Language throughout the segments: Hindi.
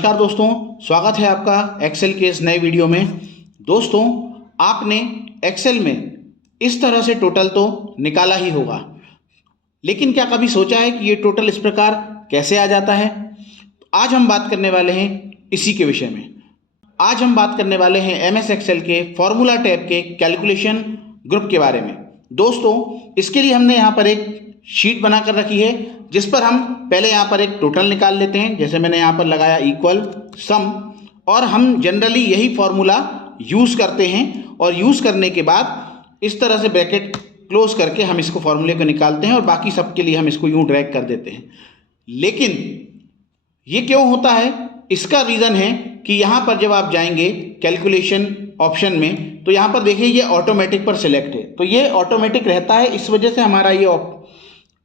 नमस्कार दोस्तों, स्वागत है आपका एक्सेल के इस नए वीडियो में। दोस्तों, आपने एक्सेल में इस तरह से टोटल तो निकाला ही होगा, लेकिन क्या कभी सोचा है कि ये टोटल इस प्रकार कैसे आ जाता है? आज हम बात करने वाले हैं इसी के विषय में। आज हम बात करने वाले हैं एमएस एक्सेल के फॉर्मूला टैब के कैलकुलेशन ग्रुप के बारे में। दोस्तों, इसके लिए हमने यहाँ पर एक शीट बना कर रखी है, जिस पर हम पहले यहाँ पर एक टोटल निकाल लेते हैं। जैसे मैंने यहाँ पर लगाया इक्वल सम, और हम जनरली यही फॉर्मूला यूज़ करते हैं। और यूज़ करने के बाद इस तरह से ब्रैकेट क्लोज करके हम इसको फॉर्मूले को निकालते हैं, और बाकी सब के लिए हम इसको यूँ ड्रैग कर देते हैं। लेकिन ये क्यों होता है? इसका रीज़न है कि यहाँ पर जब आप जाएंगे कैलकुलेशन ऑप्शन में, तो यहाँ पर देखिए ये ऑटोमेटिक पर सिलेक्ट है, तो ये ऑटोमेटिक रहता है। इस वजह से हमारा ये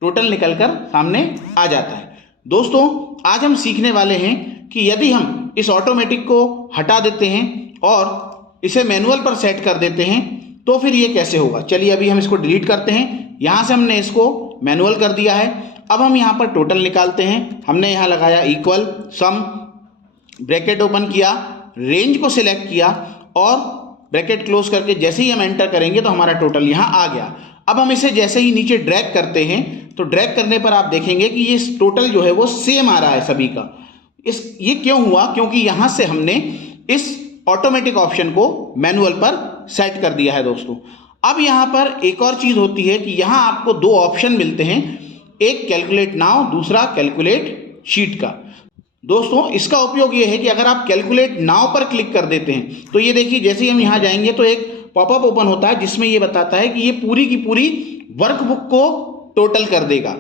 टोटल निकलकर सामने आ जाता है। दोस्तों, आज हम सीखने वाले हैं कि यदि हम इस ऑटोमेटिक को हटा देते हैं और इसे मैनुअल पर सेट कर देते हैं तो फिर ये कैसे होगा। चलिए अभी हम इसको डिलीट करते हैं। यहाँ से हमने इसको मैनुअल कर दिया है। अब हम यहाँ पर टोटल निकालते हैं। हमने यहाँ लगाया इक्वल सम, ब्रैकेट ओपन किया, रेंज को सिलेक्ट किया और ब्रैकेट क्लोज करके जैसे ही हम एंटर करेंगे तो हमारा टोटल यहाँ आ गया। अब हम इसे जैसे ही नीचे ड्रैग करते हैं तो ड्रैग करने पर आप देखेंगे कि ये टोटल जो है वो सेम आ रहा है सभी का। ये क्यों हुआ? क्योंकि यहाँ से हमने इस ऑटोमेटिक ऑप्शन को मैनुअल पर सेट कर दिया है। दोस्तों, अब यहाँ पर एक और चीज़ होती है कि यहाँ आपको दो ऑप्शन मिलते हैं, एक कैलकुलेट नाउ, दूसरा कैलकुलेट शीट का। दोस्तों, इसका उपयोग ये है कि अगर आप कैलकुलेट नाउ पर क्लिक कर देते हैं तो ये देखिए जैसे ही हम यहाँ जाएंगे तो एक पॉपअप ओपन होता है जिसमें ये बताता है कि ये पूरी की पूरी वर्कबुक को टोटल कर देगा।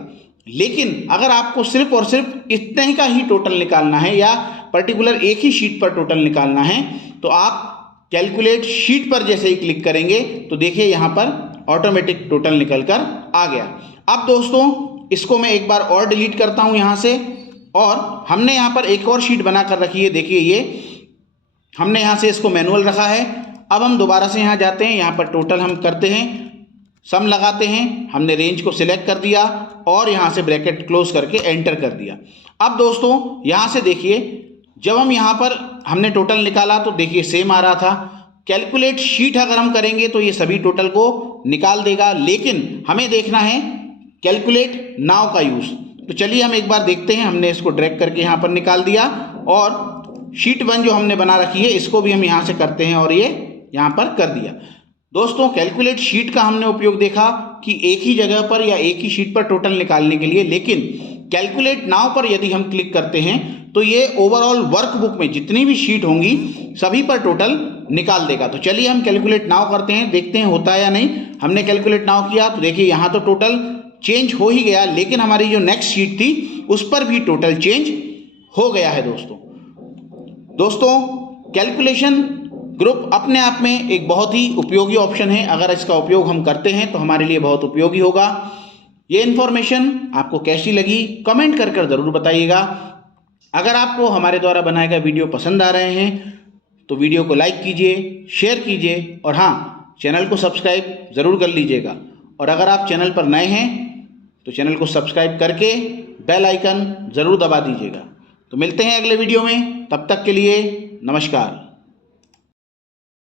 लेकिन अगर आपको सिर्फ और सिर्फ इतने ही का ही टोटल निकालना है या पर्टिकुलर एक ही शीट पर टोटल निकालना है तो आप कैलकुलेट शीट पर जैसे ही क्लिक करेंगे तो देखिए यहाँ पर ऑटोमेटिक टोटल निकल कर आ गया। अब दोस्तों, इसको मैं एक बार और डिलीट करता हूँ यहाँ से, और हमने यहाँ पर एक और शीट बना कर रखी है। देखिए ये हमने यहाँ से इसको मैनुअल रखा है। अब हम दोबारा से यहाँ जाते हैं, यहाँ पर टोटल हम करते हैं, सम लगाते हैं, हमने रेंज को सिलेक्ट कर दिया और यहाँ से ब्रैकेट क्लोज करके एंटर कर दिया। अब दोस्तों, यहाँ से देखिए जब हम यहाँ पर हमने टोटल निकाला तो देखिए सेम आ रहा था। कैलकुलेट शीट अगर हम करेंगे तो ये सभी टोटल को निकाल देगा, लेकिन हमें देखना है कैलकुलेट नाउ का यूज़। तो चलिए हम एक बार देखते हैं। हमने इसको ड्रैग करके यहाँ पर निकाल दिया, और शीट 1 जो हमने बना रखी है इसको भी हम यहाँ से करते हैं और ये यहाँ पर कर दिया। दोस्तों, कैलकुलेट शीट का हमने उपयोग देखा कि एक ही जगह पर या एक ही शीट पर टोटल निकालने के लिए, लेकिन कैलकुलेट नाउ पर यदि हम क्लिक करते हैं तो ये ओवरऑल वर्कबुक में जितनी भी शीट होंगी सभी पर टोटल निकाल देगा। तो चलिए हम कैलकुलेट नाउ करते हैं, देखते हैं होता है या नहीं। हमने कैलकुलेट नाउ किया तो देखिए यहाँ तो टोटल चेंज हो ही गया, लेकिन हमारी जो नेक्स्ट शीट थी उस पर भी टोटल चेंज हो गया है। दोस्तों, कैलकुलेशन ग्रुप अपने आप में एक बहुत ही उपयोगी ऑप्शन है। अगर इसका उपयोग हम करते हैं तो हमारे लिए बहुत उपयोगी होगा। ये इन्फॉर्मेशन आपको कैसी लगी कमेंट कर कर ज़रूर बताइएगा। अगर आपको हमारे द्वारा बनाए गए वीडियो पसंद आ रहे हैं तो वीडियो को लाइक कीजिए, शेयर कीजिए, और हाँ, चैनल को सब्सक्राइब ज़रूर कर लीजिएगा। और अगर आप चैनल पर नए हैं तो चैनल को सब्सक्राइब करके बेल आइकन ज़रूर दबा दीजिएगा। तो मिलते हैं अगले वीडियो में, तब तक के लिए नमस्कार।